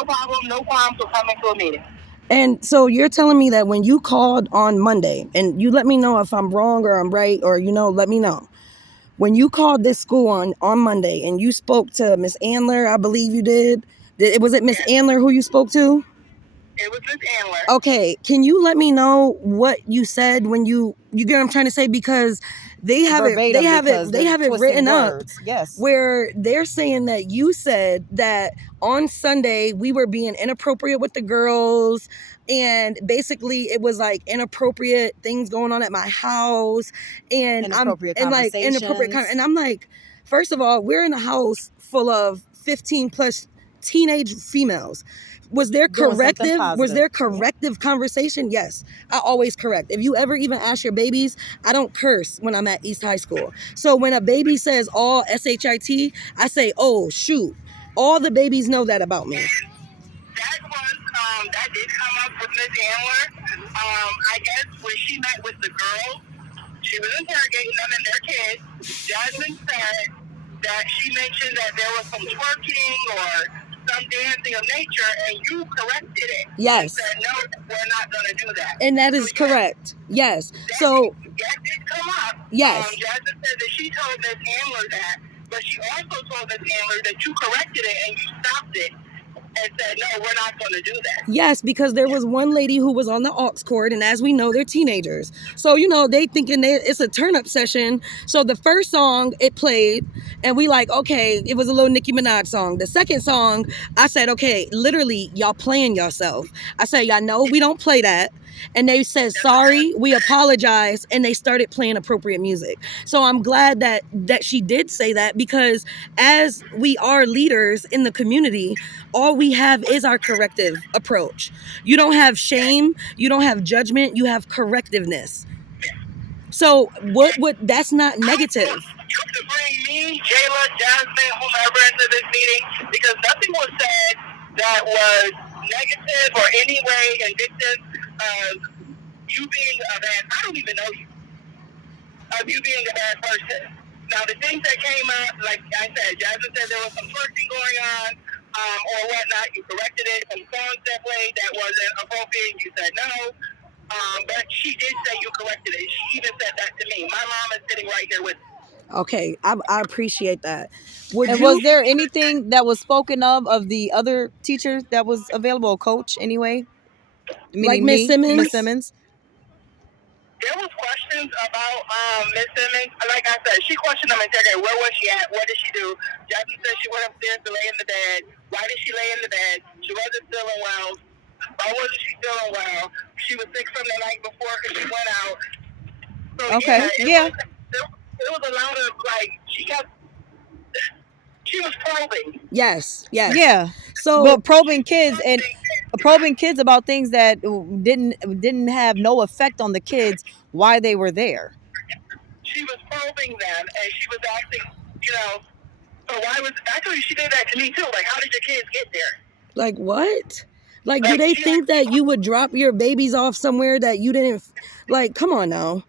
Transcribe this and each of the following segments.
No problem, no problem for coming to a meeting. And so you're telling me that when you called on Monday, and you let me know if I'm wrong or I'm right, or, let me know. When you called this school on Monday and you spoke to Miss Andler, I believe you did. Was it Miss Andler who you spoke to? It was Miss Andler. Okay, can you let me know what you said when you get what I'm trying to say? Because they have it written up. Yes. Where they're saying that you said that on Sunday we were being inappropriate with the girls, and basically it was like inappropriate things going on at my house, and Inappropriate and like inappropriate and I'm like, first of all, we're in a house full of 15 plus teenage females. Was there corrective conversation? Yes, I always correct. If you ever even ask your babies, I don't curse when I'm at East High School. So when a baby says all SHIT, I say, oh shoot, all the babies know that about me. That did come up with Miss Andler. I guess when she met with the girls, she was interrogating them and their kids. Jasmine said that she mentioned that there was some twerking or some dancing of nature, and you corrected it. Yes. You said, no, we're not going to do that. And that is correct. Yes. That did come up. Yes. Jasmine said that she told Miss Andler that, but she also told Miss Andler that you corrected it and you stopped it and said, no, we're not going to do that. Yes, because there was one lady who was on the aux cord, and as we know, they're teenagers. So, they thinking it's a turn-up session. So the first song, it played, and we like, okay, it was a little Nicki Minaj song. The second song, I said, okay, literally, y'all playing yourself. I said, y'all know we don't play that. And they said, sorry, we apologize. And they started playing appropriate music. So I'm glad that she did say that, because as we are leaders in the community, all we have is our corrective approach. You don't have shame. You don't have judgment. You have correctiveness. So that's not negative. You have to bring me, Jayla, Jasmine, whomever into this meeting, because nothing was said that was negative or any way indicative of you being a bad, I don't even know you, of you being a bad person. Now, the things that came up, like I said, Jasmine said there was some twerking going on, or whatnot. You corrected it. Some songs that played that wasn't appropriate, you said no. But she did say you corrected it. She even said that to me. My mom is sitting right here with me. Okay, I appreciate that. Was there anything that was spoken of the other teacher that was available, coach anyway? Like Miss Simmons? Miss Simmons? There was questions about Miss Simmons. Like I said, she questioned them and said, where was she at? What did she do? Jasmine said she went upstairs to lay in the bed. Why did she lay in the bed? She wasn't feeling well. Why wasn't she feeling well? She was sick from the night before because she went out. So, okay. It was a lot of, she was probing. Yes. Yeah. So, but probing kids about things that didn't have no effect on the kids while they were there. She was probing them, and she was asking, so actually she did that to me too. Like, how did your kids get there? Like what? Like, do they think that you would drop your babies off somewhere that you didn't, come on now.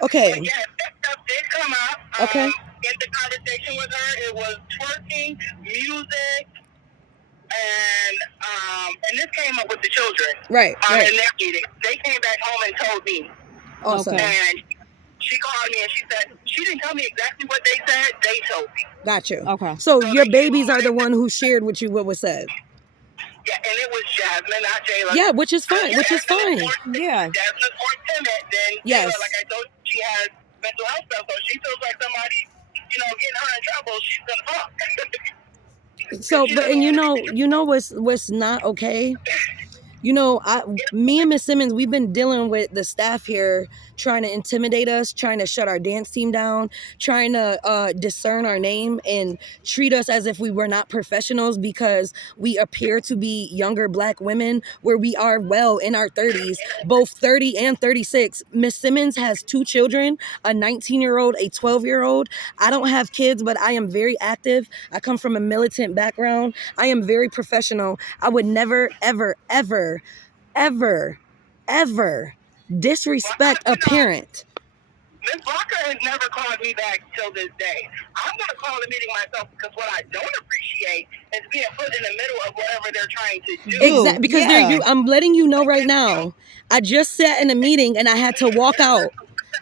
Okay. But yeah, that stuff did come up. Okay. In the conversation with her, it was twerking, music, and this came up with the children. Right. In their meeting. They came back home and told me. Awesome. And she called me and she said, she didn't tell me exactly what they said, they told me. Got you. Okay. So your babies are the one who shared with you what was said. Yeah, and it was Jasmine, not Jayla. Yeah, which is fine. Yeah. Jasmine's more timid than yes. Jayla. Like I told you, she has mental health stuff, so she feels like somebody, getting her in trouble, she's gonna talk. So, but you know what's not okay? Me and Miss Simmons, we've been dealing with the staff here trying to intimidate us, trying to shut our dance team down, trying to discern our name and treat us as if we were not professionals because we appear to be younger Black women where we are well in our 30s, both 30 and 36. Miss Simmons has 2 children, a 19-year-old, a 12-year-old. I don't have kids, but I am very active. I come from a militant background. I am very professional. I would never, ever, ever disrespect a parent. Ms. Blocker has never called me back till this day. I'm going to call the meeting myself because what I don't appreciate is being put in the middle of whatever they're trying to do. Exactly, because yeah. I'm letting you know right now. I just sat in a meeting and I had to walk out.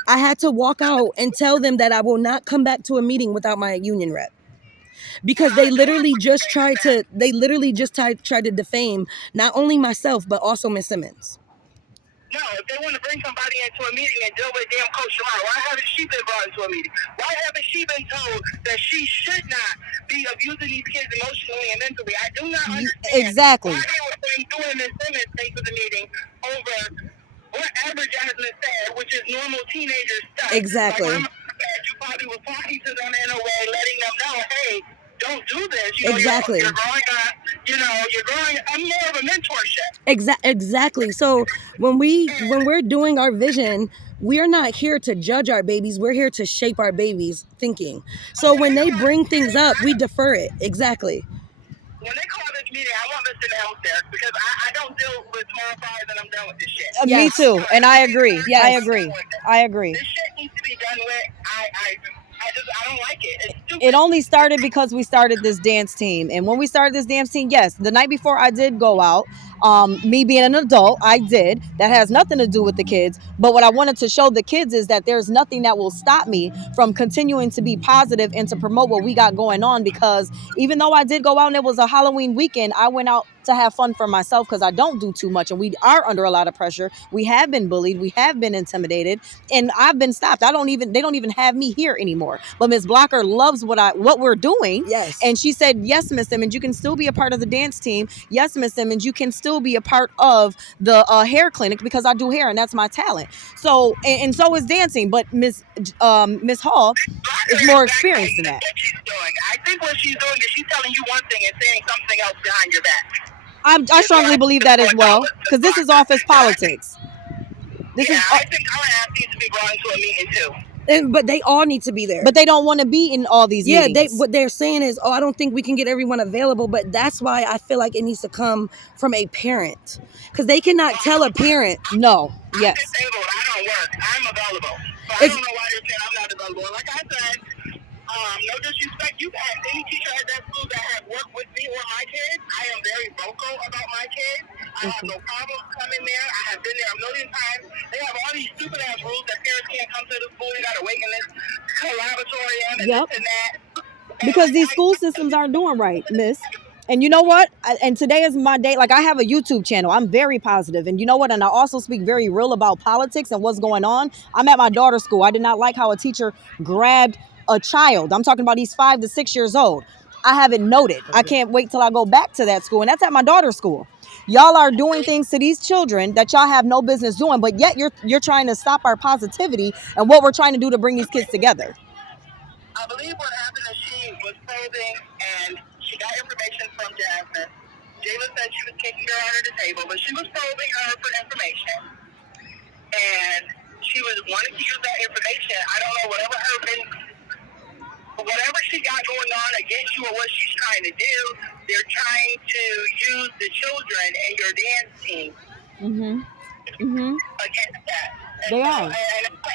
I had to walk out and tell them that I will not come back to a meeting without my union rep. Because they literally just tried to defame not only myself but also Miss Simmons. No, if they want to bring somebody into a meeting and deal with damn Coach Shamar, why haven't she been brought into a meeting? Why haven't she been told that she should not be abusing these kids emotionally and mentally? I do not understand Exactly. why they were doing Miss Simmons take to the meeting over whatever Jasmine said, which is normal teenager stuff. Exactly. Like, you probably was talking to them in a way, letting them know, hey, don't do this. You know, Exactly. You're growing up. You know, I'm more of a mentorship. Exactly. So when we're doing our vision, we're not here to judge our babies. We're here to shape our babies' thinking. So when they bring things up, we defer it. Exactly. When they call this meeting, I want Mr. downstairs because I don't deal with small fries and I'm done with this shit. Me Yes. too, and I agree. Yes. I agree. This shit needs to be done with. I don't like it. It's stupid. It only started because we started this dance team, and when we started this dance team, yes, the night before I did go out. Me being an adult, I did. That has nothing to do with the kids. But what I wanted to show the kids is that there's nothing that will stop me from continuing to be positive and to promote what we got going on. Because even though I did go out and it was a Halloween weekend, I went out to have fun for myself because I don't do too much and we are under a lot of pressure. We have been bullied. We have been intimidated, and I've been stopped. They don't even have me here anymore. But Ms. Blocker loves what we're doing. Yes. And she said, yes, Miss Simmons, you can still be a part of the dance team. Yes, Miss Simmons, you can still be a part of the hair clinic because I do hair and that's my talent. So, and so is dancing. But Miss Hall is more experienced than that. She's doing. I think what she's doing is she's telling you one thing and saying something else behind your back. I strongly believe that as well, because this is office politics. I think our ass needs to be brought into a meeting too. But they all need to be there. But they don't want to be in all these meetings. What they're saying is, I don't think we can get everyone available. But that's why I feel like it needs to come from a parent, because they cannot tell a parent. No. Yes. I'm disabled. I don't work. I'm available. So I don't know why you're saying I'm not available. Like I said, no disrespect. You've had any teacher at that school that have worked with me or my kids. I am very vocal about my kids. I have no problem coming there. I have been there a million times. They have all these stupid ass rules that parents can't come to the school. You got to wait in this collaboratorium and this and that. Because these school systems aren't doing right, miss. And you know what? And today is my day. Like, I have a YouTube channel. I'm very positive. And you know what? And I also speak very real about politics and what's going on. I'm at my daughter's school. I did not like how a teacher grabbed a child. I'm talking about he's 5 to 6 years old. I have it noted. I can't wait till I go back to that school. And that's at my daughter's school. Y'all are doing things to these children that y'all have no business doing. But yet you're trying to stop our positivity and what we're trying to do to bring these kids together. I believe what happened is she was probing and she got information from Jasmine. Jayla said she was kicking her under the table, but she was probing her for information. And she was wanting to use that information. I don't know, whatever she got going on against you or what she's trying to do, they're trying to use the children and your dance team against that. And They are.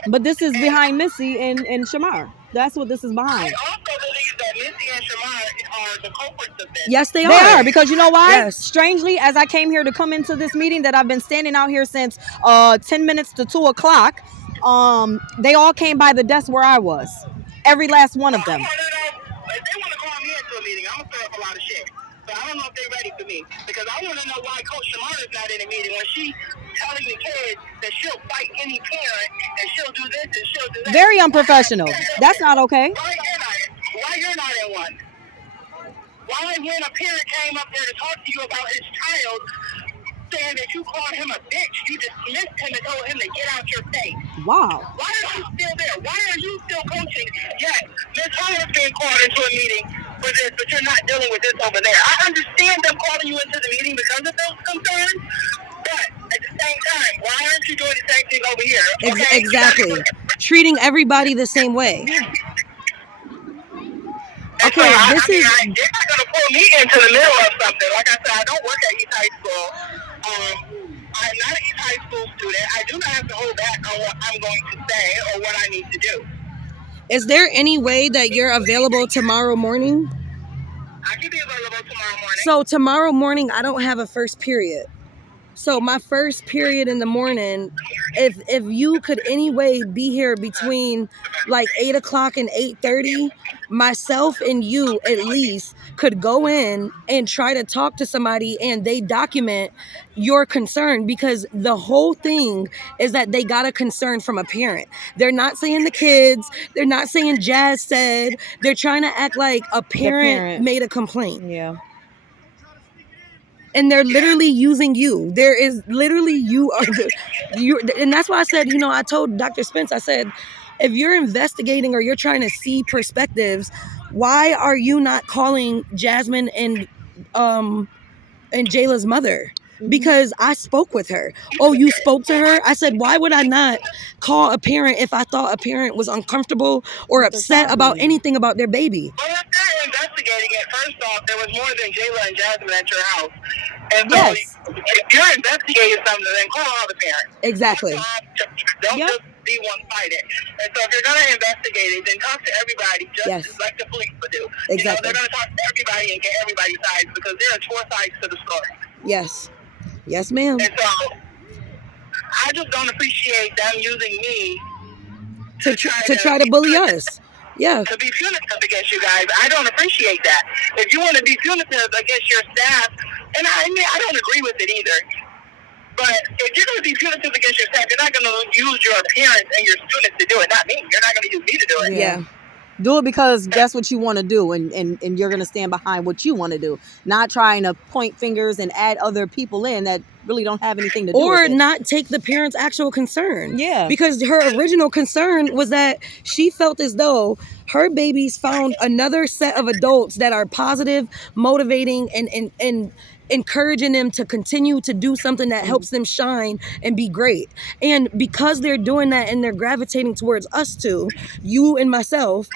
But this is behind Missy and Shamar. That's what this is behind. I also believe that Missy and Shamar are the culprits of this. Yes, they They are. are, because you know why? Yes. Strangely, as I came here to come into this meeting that I've been standing out here since 10 minutes to 2 o'clock, they all came by the desk where I was. Every last one of them. I want to know, if they want to call me into a meeting, I'm going to stir up a lot of shit. But I don't know if they're ready for me. Because I want to know why Coach Shamar is not in a meeting when she's telling the kids that she'll fight any parent and she'll do this and she'll do that. Very unprofessional. That's not okay. Why you're not in one? Why when a parent came up there to talk to you about his child, saying that you called him a bitch, you dismissed him and told him to get out your face? Wow. Why are you still there? Why are you still coaching? Yes, Ms. Hall is being called into a meeting for this, but you're not dealing with this over there. I understand them calling you into the meeting because of those concerns, but at the same time, why aren't you doing the same thing over here? Okay? Exactly. Treating everybody the same way. Okay, They're not this is. going to pull me into the middle of something. Like I said, I don't work at East High School. I'm not an East High School student. I do not have to hold back on what I'm going to say or what I need to do. Is there any way that you're available tomorrow morning? I can be available tomorrow morning. So tomorrow morning, I don't have a first period. So my first period in the morning, if you could anyway be here between like 8 o'clock and 8:30, myself and you at least could go in and try to talk to somebody and they document your concern, because the whole thing is that they got a concern from a parent. They're not saying the kids, they're not saying Jazz said, they're trying to act like a parent made a complaint. Yeah. And they're literally using you. There is literally and that's why I said, I told Dr. Spence, I said, if you're investigating or you're trying to see perspectives, why are you not calling Jasmine and Jayla's mother? Because I spoke with her. Oh, you spoke to her? I said, why would I not call a parent if I thought a parent was uncomfortable or upset about anything about their baby? Well, if they're investigating it, first off, there was more than Jayla and Jasmine at your house. And so if you're investigating something, then call all the parents. Exactly. Don't just be one-sided. And so if you're going to investigate it, then talk to everybody, just like the police would do. Exactly. They're going to talk to everybody and get everybody's sides, because there are 4 sides to the story. Yes. Yes, ma'am. And so I just don't appreciate them using me to try to bully us. Yeah. To be punitive against you guys. I don't appreciate that. If you want to be punitive against your staff, and I don't agree with it either, but if you're going to be punitive against your staff, you're not going to use your parents and your students to do it, not me. You're not going to use me to do it. Yeah. Do it because that's what you want to do, and you're going to stand behind what you want to do, not trying to point fingers and add other people in that really don't have anything to do with it. Or not take the parents' actual concern. Yeah. Because her original concern was that she felt as though her babies found another set of adults that are positive, motivating, and encouraging them to continue to do something that helps them shine and be great. And because they're doing that and they're gravitating towards us two, you and myself,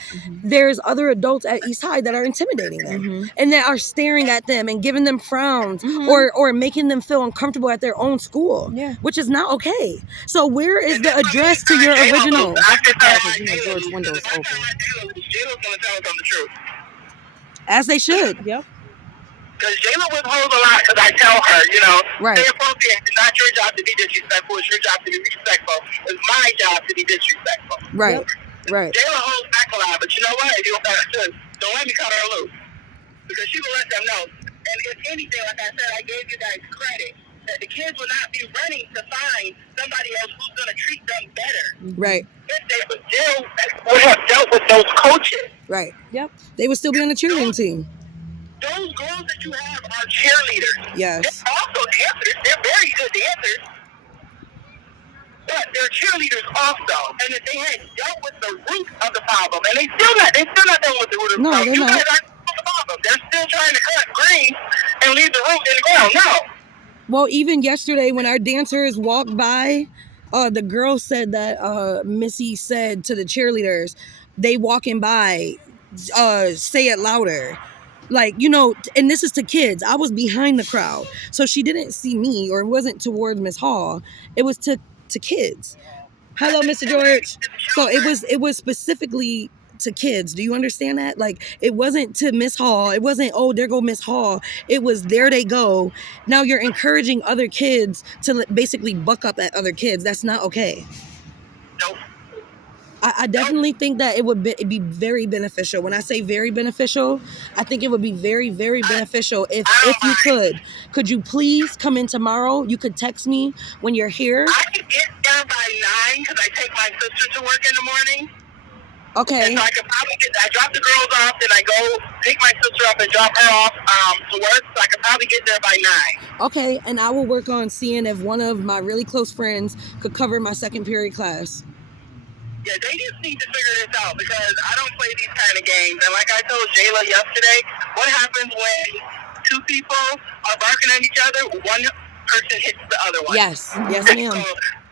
there's other adults at East High that are intimidating them and that are staring at them and giving them frowns or making them feel uncomfortable at their own school, which is not okay. So where is the address to your original? George windows open. Jayla's going to tell us the truth. As they should. Yep. Because Jayla withholds a lot, because I tell her, Right. stay appropriate. It's not your job to be disrespectful. It's your job to be respectful. It's my job to be disrespectful. Right. Right. Jayla holds back a lot, but you know what? Don't let me cut her loose, because she will let them know. And if anything, like I said, I gave you guys credit that the kids will not be running to find somebody else who's going to treat them better. Right. If they would have dealt with those coaches. Right. Yep. They would still be on the cheerleading team. Those girls that you have are cheerleaders. Yes. They're also dancers. They're very good dancers. But they're cheerleaders also. And if they had dealt with the root of the problem, and they're still not dealing with the root of the problem. You guys aren't the problem. They're still trying to cut green and leave the root in the ground. No. Well, even yesterday when our dancers walked by, the girl said that Missy said to the cheerleaders, they walking by, say it louder. Like, and this is to kids. I was behind the crowd. So she didn't see me, or it wasn't towards Miss Hall. It was to kids. Hello, Mr. George. So it was specifically to kids. Do you understand that? Like, it wasn't to Miss Hall. It wasn't, oh, there go Miss Hall. It was, there they go. Now you're encouraging other kids to basically buck up at other kids. That's not okay. Nope. I definitely think that it'd be very beneficial. When I say very beneficial, I think it would be very, very beneficial if you could you please come in tomorrow? You could text me when you're here. I can get there by 9 because I take my sister to work in the morning. Okay. And so I drop the girls off, then I go pick my sister up and drop her off to work. So I could probably get there by 9. Okay, and I will work on seeing if one of my really close friends could cover my second period class. Yeah, they just need to figure this out, because I don't play these kind of games. And like I told Jayla yesterday, what happens when 2 people are barking at each other? One person hits the other one. Yes, yes, ma'am. So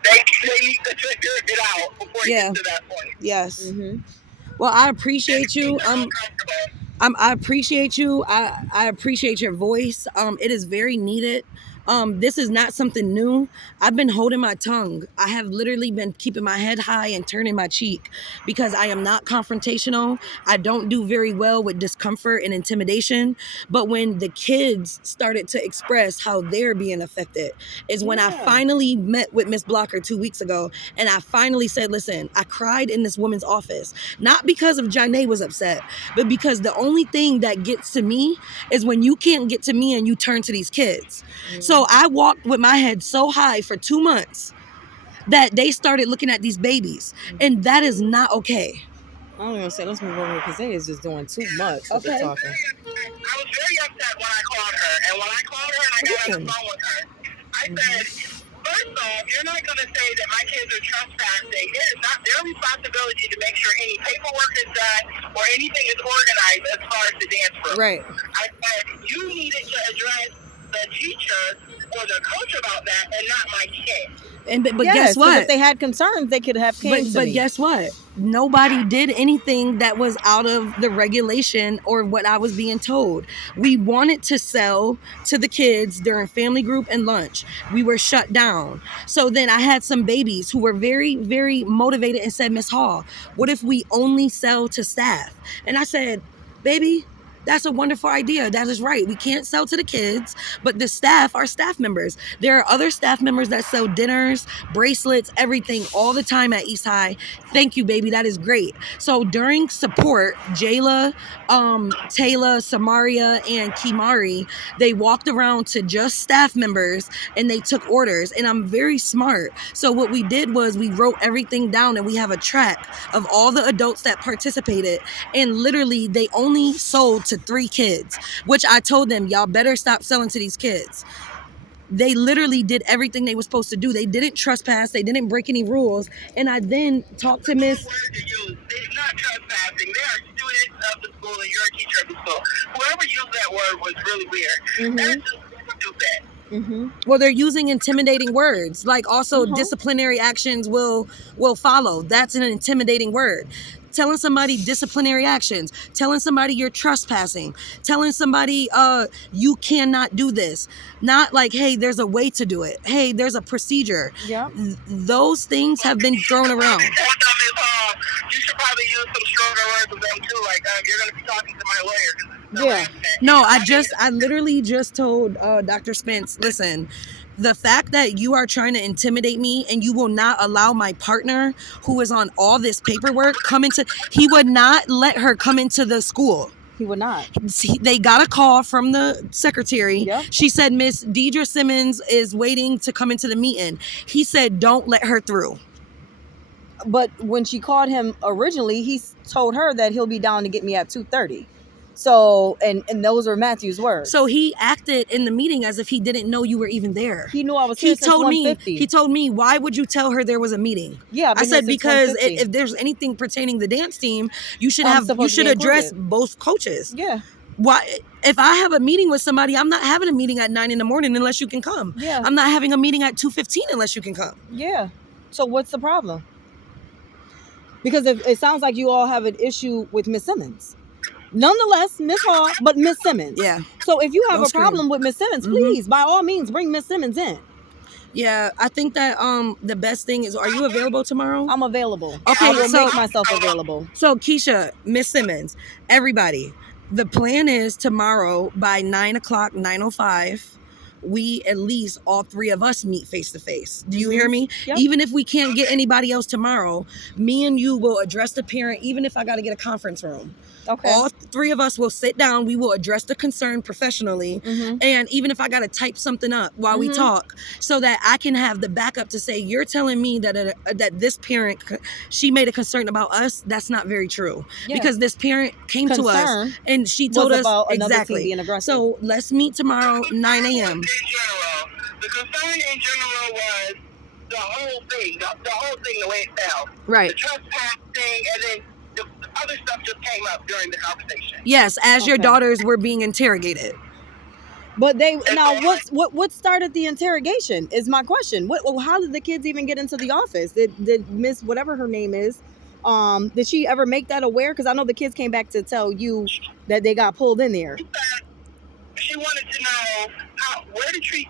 they need to figure it out before it gets to that point. Yes. Mm-hmm. Well, I appreciate you. I appreciate you. I appreciate your voice. It is very needed. This is not something new. I've been holding my tongue. I have literally been keeping my head high and turning my cheek because I am not confrontational. I don't do very well with discomfort and intimidation. But when the kids started to express how they're being affected is when I Yeah. finally met with Miss Blocker 2 weeks ago. And I finally said, listen, I cried in this woman's office, not because of Janae was upset, but because the only thing that gets to me is when you can't get to me and you turn to these kids. So I walked with my head so high for 2 months that they started looking at these babies, and that is not okay. I don't even say let's move over because they is just doing too much with the Okay. talking. I was very upset when I called her, and when I called her and I got on the phone with her, I said, first off, you're not going to say that my kids are trespassing. It is not their responsibility to make sure any paperwork is done or anything is organized as far as the dance room. Right. I said, you needed to address the teacher or the coach about that and not my kid. And but Yes, guess 'cause what? If they had concerns, they could have came to But me. guess what? Nobody did anything that was out of the regulation or what I was being told. We wanted to sell to the kids during family group and lunch. We were shut down. So then I had some babies who were very, very motivated and said, Miss Hall, what if we only sell to staff? And I said, baby, that's a wonderful idea. That is right. We can't sell to the kids, but the staff are staff members. There are other staff members that sell dinners, bracelets, everything all the time at East High. Thank you, baby. That is great. So during support, Jayla, Taylor, Samaria, and Kimari, they walked around to just staff members and they took orders. And I'm very smart. So what we did was we wrote everything down and we have a track of all the adults that participated. And literally they only sold to 3 kids, which I told them, y'all better stop selling to these kids. They literally did everything they were supposed to do. They didn't trespass. They didn't break any rules. And I then talked to Miss. Word to use. They're not trespassing. They are students of the school and you're a teacher of the school. Whoever used that word was really weird. That is just stupid. Well, they're using intimidating words. Like also disciplinary actions will follow. That's an intimidating word. Telling somebody disciplinary actions, telling somebody you're trespassing, telling somebody you cannot do this. Not like, hey, there's a way to do it. Hey, there's a procedure. Yeah. Those things have been thrown around. You should probably use some stronger words with them too. Like you're going to be talking to my lawyer. Yeah. No, I literally just told Dr. Spence, listen, the fact that you are trying to intimidate me and you will not allow my partner who is on all this paperwork he would not let her come into the school. He would not. They got a call from the secretary. Yep. She said, Miss Deidre Simmons is waiting to come into the meeting. He said, don't let her through. But when she called him originally, he told her that he'll be down to get me at 2:30. So, and those were Matthew's words. So he acted in the meeting as if he didn't know you were even there. He knew I was here since 1:50. He told me, why would you tell her there was a meeting? Yeah, I said, because if there's anything pertaining to the dance team, you should address both coaches. Yeah. Why? If I have a meeting with somebody, I'm not having a meeting at 9 a.m. unless you can come. Yeah. I'm not having a meeting at 2:15 unless you can come. Yeah. So what's the problem? Because it sounds like you all have an issue with Miss Simmons. Nonetheless, Miss Hall, but Miss Simmons. Yeah. So if you have Don't a problem with Miss Simmons, please, by all means, bring Miss Simmons in. Yeah, I think that the best thing is, are you available tomorrow? I'm available. Okay, I will so- make myself available. So Keisha, Miss Simmons, everybody, the plan is tomorrow by 9 o'clock, 9:05, we at least all 3 of us meet face to face. Do you hear me? Yep. Even if we can't get anybody else tomorrow, me and you will address the parent, even if I got to get a conference room. Okay. All 3 of us will sit down. We will address the concern professionally. And even if I got to type something up while we talk, so that I can have the backup to say, you're telling me that that this parent, she made a concern about us. That's not very true. Yeah. Because this parent came to us Concern and she told was us about another team exactly. being aggressive. So let's meet tomorrow, 9 a.m. In general, the concern in general was the whole thing, the way it felt. Right. The trespassing, and then the other stuff just came up during the conversation. Yes, as your Okay. daughters were being interrogated. But what started the interrogation is my question. How did the kids even get into the office? Did Miss whatever her name is, did she ever make that aware? Because I know the kids came back to tell you that they got pulled in there. She wanted to know where to treat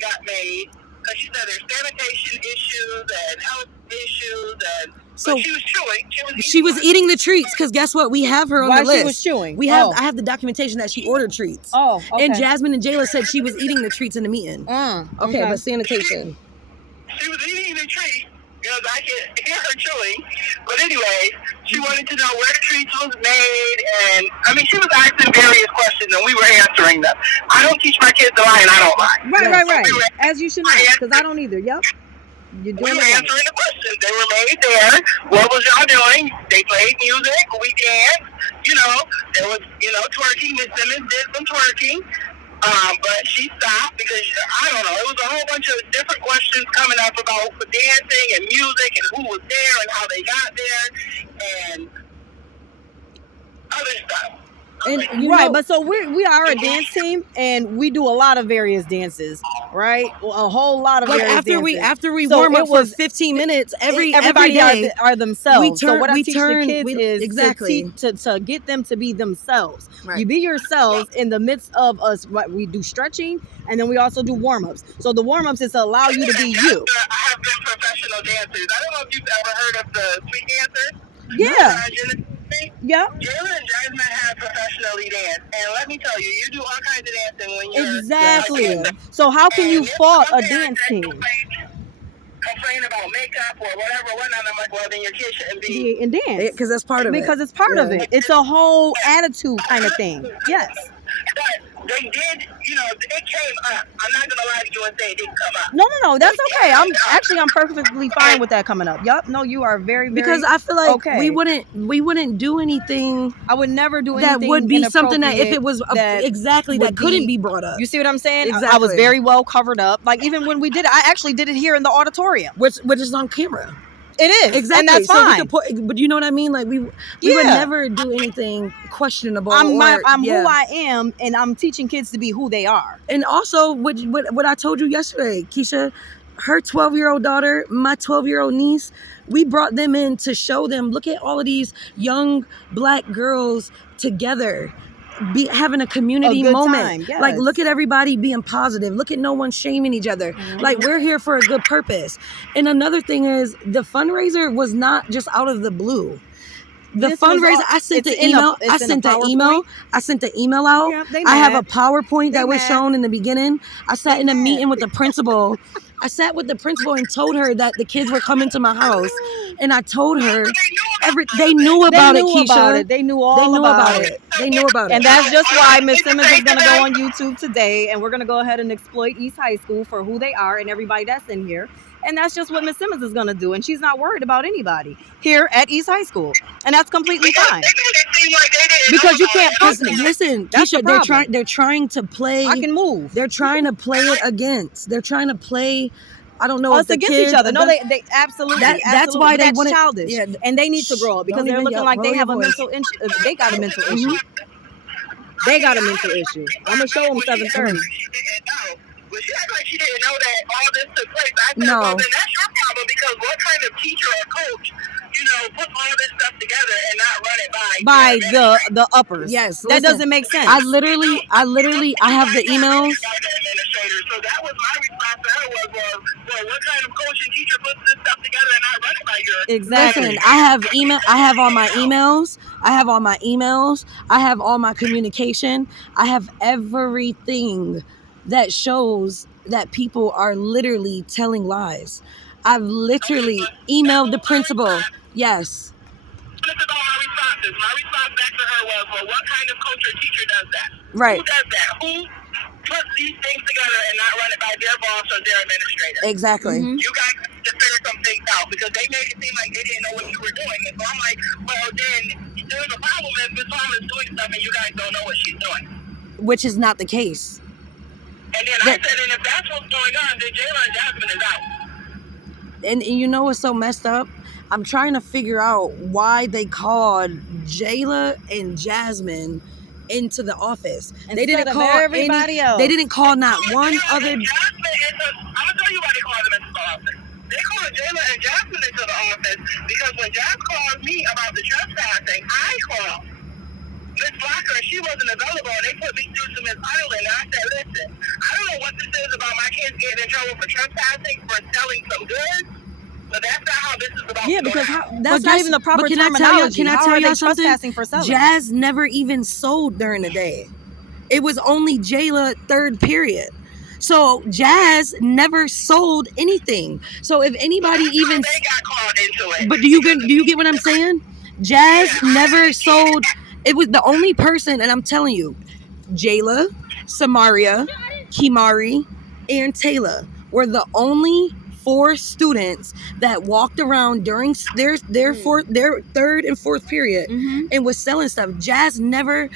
got made because she said there's sanitation issues and health issues, and So but she was chewing. she was eating the treats because guess what? We have her on Why the list. she was chewing? We have Oh. I have the documentation that she ordered treats. Oh, okay. And Jasmine and Jayla said she was eating the treats in the meeting. Okay, but sanitation. She was eating the treat because I could hear her chewing. But anyway, she wanted to know where the treats was made, and I mean, she was asking various questions, and we were answering them. I don't teach my kids to lie, and I don't lie. Right. We were, As you should know, because I don't either. Yep. You're we doing were it right. answering the questions. They were made there. What was y'all doing? They played music. We danced. You know, there was, twerking. Miss Simmons did some twerking. But she stopped because, I don't know, it was a whole bunch of different questions coming up about dancing and music and who was there and how they got there and other stuff. And you Right, know, but so we are a dance team, and we do a lot of various dances, right? A whole lot of like various after we So warm it up was- for 15 minutes every everybody day. are themselves. So turn- what I we teach turn- the kids we- is exactly. to get them to be themselves. Right. You be yourselves in the midst of us. We do stretching, and then we also do warm-ups. So the warm-ups is to allow you to be you. I have been professional dancers. I don't know if you've ever heard of the Sweet Dancers. Yeah. Jayla Yep. and Jasmine have professionally danced, and let me tell you, you do all kinds of dancing when you're Exactly. like, So how can you and fault a some dance parents team? complain about makeup or whatnot. I'm like, well, then your kid shouldn't be. And dance. Because that's part of it. Because it's part of Yeah. it. It's a whole attitude kind of thing. Yes. But they did, it came up. I'm not gonna lie to you and say it didn't come up. No. That's okay. I'm perfectly fine with that coming up. Yup. No, you are very, very. because I feel like okay. we wouldn't do anything I would never do that anything would be something that if inappropriate it was that exactly would that couldn't be- be brought up. You see what I'm saying? I was Exactly. very well covered up. Like even when we did it, I actually did it here in the auditorium. Which is on camera. It is. Exactly. And that's So we fine. could put, but you know what I mean? Like we would Yeah. never do anything questionable. I'm yeah. who I am, and I'm teaching kids to be who they are. And also what I told you yesterday, Keisha, her 12-year-old daughter, my 12-year-old niece, we brought them in to show them, look at all of these young black girls together. Having a community good moment. time, yes. Like look at everybody being positive. Look at no one shaming each other. Like we're here for a good purpose. And another thing is the fundraiser was not just out of the blue. The This was fundraiser, all- I sent it's the in a- email. it's I in a sent the PowerPoint. email. I sent the email out. Yeah, they I have a mad. PowerPoint They that was mad. shown in the beginning. I sat in a mad. meeting with the principal. I sat with the principal and told her that the kids were coming to my house, and I told her they knew about They it, knew Keisha. about it. They knew all They knew about about it. it. They knew about it. And that's just why Miss Simmons is going to go on YouTube today, and we're going to go ahead and exploit East High School for who they are and everybody that's in here. And that's just what Miss Simmons is going to do. And she's not worried about anybody here at East High School. And that's completely fine. Because you can't Because, push me. listen, That's Keisha, the problem. they're trying to play. I can move. They're trying to play it against. They're trying to play. I don't know Us if the against kids, each other. No, they absolutely. That's absolutely. why they That's wanna- childish. yeah. And they need to grow up because Don't they're even looking yell. like they Lower have a your voice. mental issue. They got a mental issue. They got a mental issue. I'm gonna show them 7:30. Well, she acted like she didn't know that all this took place. I said, No. well, then that's your problem because what kind of teacher or coach, put all this stuff together and not run it By your the uppers. Yes, That listen. doesn't make sense. I literally, I have the emails. So that was my response to her was, well, what kind of coach and teacher puts this stuff together and not run it by your Exactly. Listen, I have all my emails. I have all my emails. I have all my communication. I have everything that shows that people are literally telling lies. I've literally emailed the principal. Yes. This is all my responses. My response back to her was, well, what kind of coach or teacher does that? Right. Who does that? Who puts these things together and not run it by their boss or their administrator? Exactly. Mhm. You guys have to figure some things out because they made it seem like they didn't know what you were doing. And so I'm like, well, then there's a problem if Miss Mom is doing stuff and you guys don't know what she's doing. Which is not the case. And then I said, and if that's what's going on, then Jayla and Jasmine is out. And you know what's so messed up? I'm trying to figure out why they called Jayla and Jasmine into the office. They didn't Instead of call everybody else. They didn't call not one other. I'm gonna tell you why they called them into the office. They called Jayla and Jasmine into the office because when Jas called me about the trespassing, I called Miss Blocker and she wasn't available and they put me through to Miss Ireland and I said, listen, I don't know what this is about my kid get in trouble for trespassing for selling some goods. But that's not how this is about. Yeah, to go because down. that's not even the proper but can I tell terminology. Can I How tell are they y'all something? trespassing for selling? Jazz never even sold during the day. It was only Jayla third period. So Jazz never sold anything. So if anybody That's even, how they got called into it. but do you get what I'm saying? Jazz never sold. It was the only person, and I'm telling you, Jayla, Samaria, Kimari, and Taylor were the only 4 students that walked around during their third and fourth period and was selling stuff. Jazz never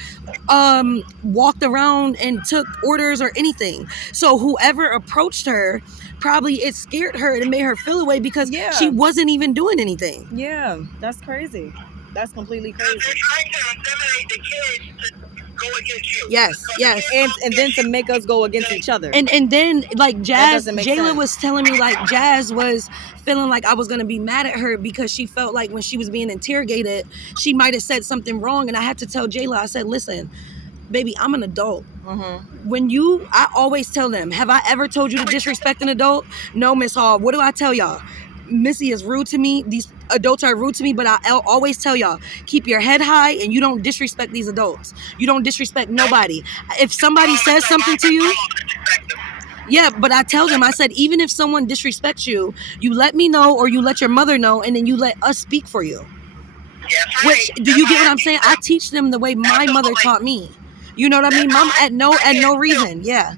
walked around and took orders or anything. So whoever approached her, probably it scared her and it made her feel away because Yeah. she wasn't even doing anything. Yeah, that's crazy. That's completely Because crazy. they're trying to intimidate the kids to go against you. Yes, So yes. the kids And then to make us go against each other. And then like Jazz, doesn't make Jayla sense. was telling me like Jazz was feeling like I was gonna be mad at her because she felt like when she was being interrogated, she might have said something wrong. And I had to tell Jayla, I said, listen, baby, I'm an adult. I always tell them, have I ever told you to disrespect an adult? No, Miss Hall. What do I tell y'all? Missy is rude to me. These adults are rude to me, but I'll always tell y'all, keep your head high and you don't disrespect these adults. You don't disrespect nobody. If somebody says something to you, yeah, but I tell them, I said, even if someone disrespects you, you let me know or you let your mother know and then you let us speak for you. Yes, Which, do you get what I'm saying? I teach them the way my mother taught me. You know what I mean? Mom, at no reason. Yeah.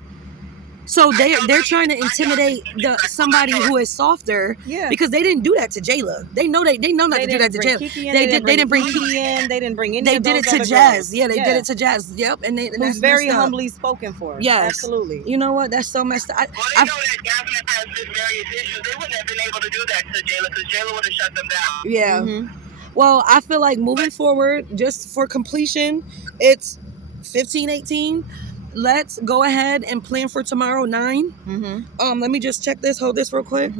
So they're trying to intimidate somebody who is softer Yeah. because they didn't do that to Jayla. They know not to do that to Jayla. They didn't bring Kiki in. They didn't bring any. They of did it those to other Jazz. girls. Yeah, they did it to Jazz. Yep, and Who's that's very messed up. humbly spoken for. Yes, Absolutely. You know what? That's so messed up. Well, they know that Jasmine has this various issues. They wouldn't have been able to do that to Jayla because Jayla would have shut them down. Yeah. Mm-hmm. Well, I feel like moving forward, just for completion, it's 15-18. Let's go ahead and plan for tomorrow 9. Let me just check this. Hold this real quick.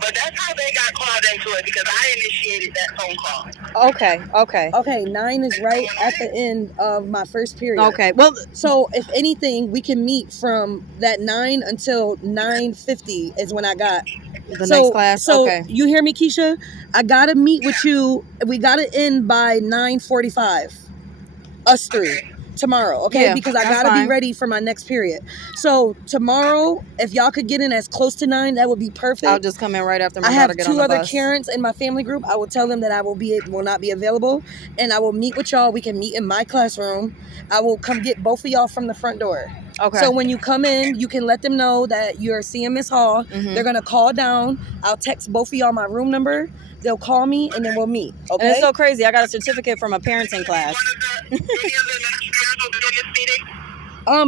But that's how they got called into it because I initiated that phone call. Okay. Okay, 9 is right at the end of my first period. Okay. Well, So if anything, we can meet from that 9 until 9:50 is when I got the next class. So Okay. you hear me, Keisha? I gotta meet with you. We gotta end by 9:45. Us 3 tomorrow, okay? Yeah, because I that's gotta fine. be ready for my next period. So tomorrow, if y'all could get in as close to 9, that would be perfect. I'll just come in right after my I daughter have get on 2 the other bus. Karens in my family group. I will tell them that I will not be available, and I will meet with y'all. We can meet in my classroom. I will come get both of y'all from the front door. Okay. So when you come in, you can let them know that you're seeing Miss Hall. Mhm. They're gonna call down. I'll text both of y'all my room number. They'll call me, and then we'll meet. Okay. And it's so crazy. I got a certificate from a parenting class. Any of the administrators will be in this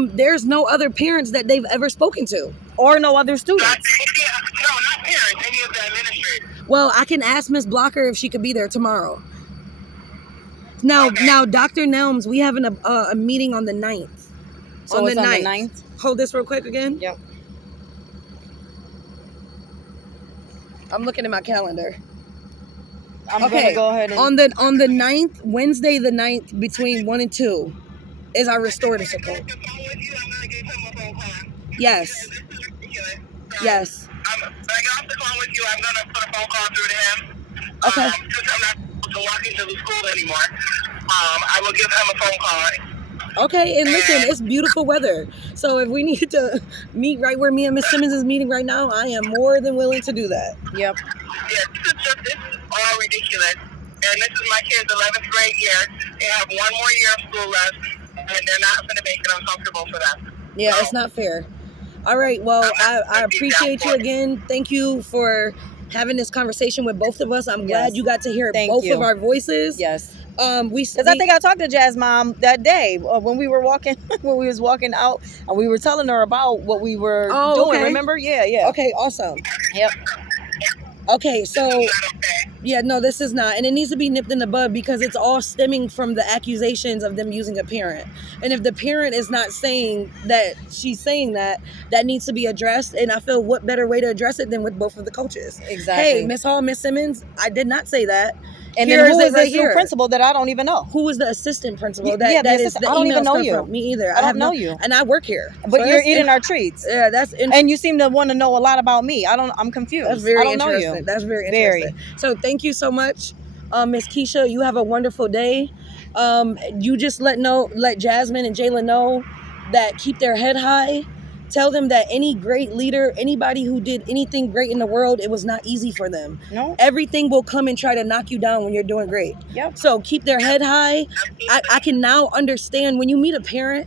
meeting? There's no other parents that they've ever spoken to. Or no other students. No, not parents. Any of the administrators. Well, I can ask Miss Blocker if she could be there tomorrow. Now, Dr. Nelms, we having a meeting on the 9th. So it's on the 9th? Hold this real quick again. Yep. I'm looking at my calendar. I'm gonna go ahead and on the 9th, Wednesday the 9th, between 1 and 2 is our restorative support. If I'm with you, I'm gonna give him a phone call. Yes. This is ridiculous. So, Yes. when I get off the phone with you, I'm gonna put a phone call through to him. Okay. Since I'm not able to walk into the school anymore, I will give him a phone call. Okay, and listen, it's beautiful weather. So if we need to meet right where me and Miss Simmons is meeting right now, I am more than willing to do that. Yep. Yeah, this is all ridiculous. And this is my kid's 11th grade year. They have one more year of school left, and they're not going to make it uncomfortable for them. Yeah, So, it's not fair. All right, well, I appreciate you again. Thank you for having this conversation with both of us. I'm glad you got to hear Thank both you. of our voices. Yes. Because I think I talked to Jazz mom that day when we were walking, when we was walking out, and we were telling her about what we were doing. okay. Remember? Yeah. Okay, awesome. Yep. Okay, so not okay. yeah, no, this is not, and it needs to be nipped in the bud because it's all stemming from the accusations of them using a parent. And if the parent is not saying that she's saying that needs to be addressed. And I feel what better way to address it than with both of the coaches. Exactly. Hey, Miss Hall, Miss Simmons, I did not say that. And Here then is who it is right this new here. principal that I don't even know? Who was the assistant principal? Yeah, That, the that is assistant- the I don't even emails know come you. from. Me either. I don't have know no- you. and I work here. But So you're that's eating our treats. Yeah, that's And you seem to want to know a lot about me. I'm confused. That's very I don't know interesting. you. That's very Very. interesting. So thank you so much, Miss Keisha. You have a wonderful day. You just let Jasmine and Jayla know that keep their head high. Tell them that any great leader, anybody who did anything great in the world, it was not easy for them. No. Everything will come and try to knock you down when you're doing great. Yep. So keep their head high. I can now understand when you meet a parent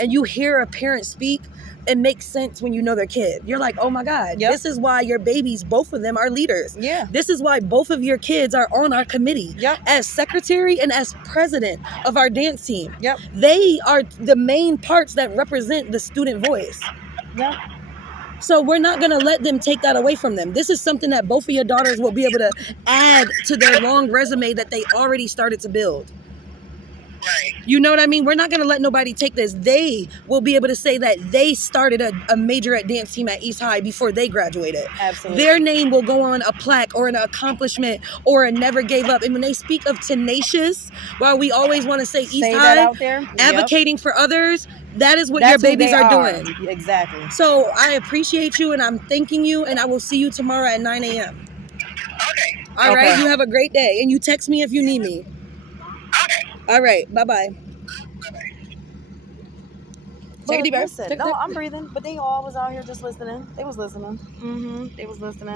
and you hear a parent speak, it makes sense when you know their kid. You're like, oh my God, Yep. this is why your babies, both of them are leaders. Yeah. This is why both of your kids are on our committee. Yep. As secretary and as president of our dance team. Yep. They are the main parts that represent the student voice. Yep. So we're not going to let them take that away from them. This is something that both of your daughters will be able to add to their long resume that they already started to build. Right. You know what I mean? We're not going to let nobody take this. They will be able to say that they started a major at dance team at East High before they graduated. Absolutely. Their name will go on a plaque or an accomplishment or a never gave up. And when they speak of tenacious, while we always want to say East Say High, that out there. Yep. advocating for others, that is what That's your who babies they are doing. Exactly. So I appreciate you and I'm thanking you and I will see you tomorrow at 9 a.m. Okay. All right. Okay. You have a great day and you text me if you need me. Okay. All right. Bye-bye. Take a deep breath. Listen, no, I'm breathing. But they all was out here just listening. They was listening. They was listening.